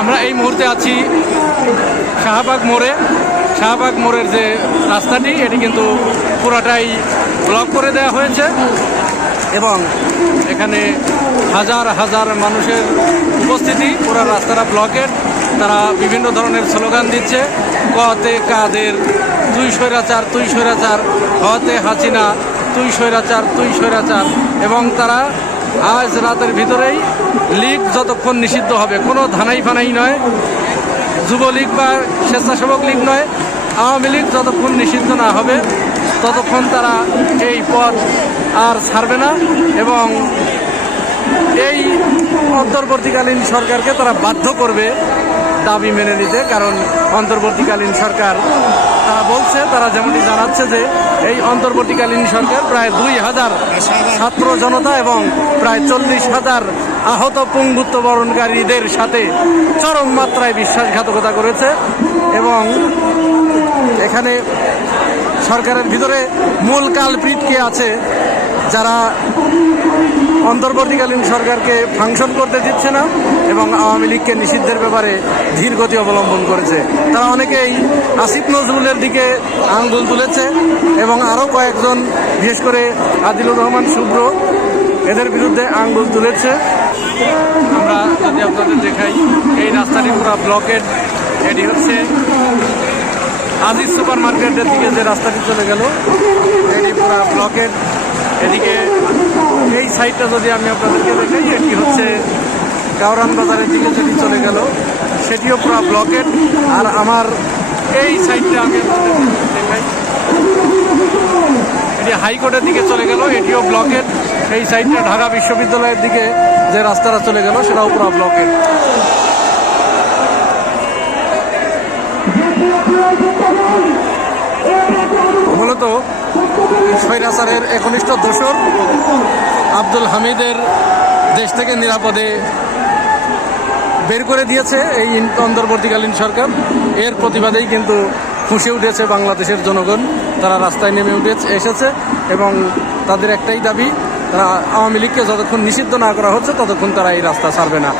আমরা এই মুহূর্তে আছি শাহবাগ মোড়ে। শাহবাগ মোড়ের যে রাস্তাটি, এটি কিন্তু পুরাটাই ব্লক করে দেওয়া হয়েছে এবং এখানে হাজার হাজার মানুষের উপস্থিতি। পুরা রাস্তাটা ব্লকের। তারা বিভিন্ন ধরনের স্লোগান দিচ্ছে, কতে কাদের, তুই স্বৈরাচার তুই স্বৈরাচার, হতে হাসিনা, তুই স্বৈরাচার তুই স্বৈরাচার এবং তারা আজ রাতের ভিতরেই লীগ যতক্ষণ নিষিদ্ধ হবে, কোনো ধানাই ফানাই নয়। যুবলীগ বা স্বেচ্ছাসেবক লীগ নয়, আওয়ামী লীগ যতক্ষণ নিষিদ্ধ না হবে, ততক্ষণ তারা এই পথ আর ছাড়বে না এবং এই অন্তর্বর্তীকালীন সরকারকে তারা বাধ্য করবে দাবি মেনে নিতে, কারণ অন্তর্বর্তীকালীন সরকার বলছে, তারা যেমনটি জানাচ্ছে যে এই অন্তর্বর্তীকালীন সরকার প্রায় দুই হাজার ছাত্র জনতা এবং প্রায় চল্লিশ হাজার আহত পুঙ্গুত্ব বরণকারীদের সাথে চরম মাত্রায় বিশ্বাসঘাতকতা করেছে এবং এখানে সরকারের ভিতরে মূল কালপ্রিট কে আছে যারা অন্তর্বর্তীকালীন সরকারকে ফাংশন করতে দিচ্ছে না এবং আওয়ামী লীগকে নিষিদ্ধের ব্যাপারে ধীর গতি অবলম্বন করেছে, তারা অনেকেই আসিফ নজরুলের দিকে আঙ্গুল তুলেছে এবং আরও কয়েকজন, বিশেষ করে আদিলুর রহমান শুভ্র, এদের বিরুদ্ধে আঙ্গুল তুলেছে। আমরা যদি আপনাদের দেখাই, এই রাস্তাটি পুরো ব্লকেড, এটি হচ্ছে আজিজ সুপার মার্কেটের দিকে যে রাস্তাটি চলে গেল, এটি পুরো ব্লকের এদিকে এই সাইডটা যদি আমি আপনাদেরকে দেখাই, এটি হচ্ছে কাউরান বাজারের দিকে যদি চলে গেল। সেটিও পুরো ব্লকের আর আমার এই সাইডটা আমি দেখাই। এটি হাইকোর্টের দিকে চলে গেল, এটিও ব্লকের এই সাইডটা ঢাকা বিশ্ববিদ্যালয়ের দিকে যে রাস্তাটা চলে গেল, সেটাও পুরো ব্লকের মূলত স্বৈরাচারের একনিষ্ঠ দোসর আব্দুল হামিদের দেশ থেকে নিরাপদে বের করে দিয়েছে এই অন্তর্বর্তীকালীন সরকার। এর প্রতিবাদেই কিন্তু ফুঁসে উঠেছে বাংলাদেশের জনগণ। তারা রাস্তায় নেমে উঠেছে এসেছে এবং তাদের একটাই দাবি, তারা আওয়ামী লীগকে যতক্ষণ নিষিদ্ধ না করা হচ্ছে, ততক্ষণ তারা এই রাস্তা ছাড়বে না।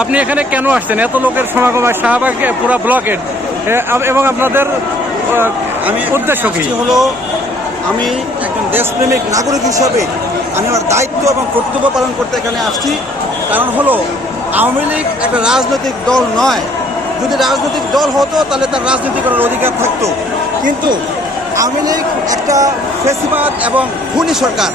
আপনি এখানে কেন আসছেন? এত লোকের সমাগম হয় শাহবাগে পুরো ব্লকের। এবং আপনাদের আমি উদ্দেশ্য কি? হলো আমি একজন দেশপ্রেমিক নাগরিক হিসাবে আমি আমার দায়িত্ব এবং কর্তব্য পালন করতে এখানে আসছি। কারণ হলো আওয়ামী লীগ একটা রাজনৈতিক দল নয়। যদি রাজনৈতিক দল হতো তাহলে তার রাজনীতি করার অধিকার থাকতো। কিন্তু আওয়ামী লীগ একটা ফেসিবাদ এবং খুনি সরকার।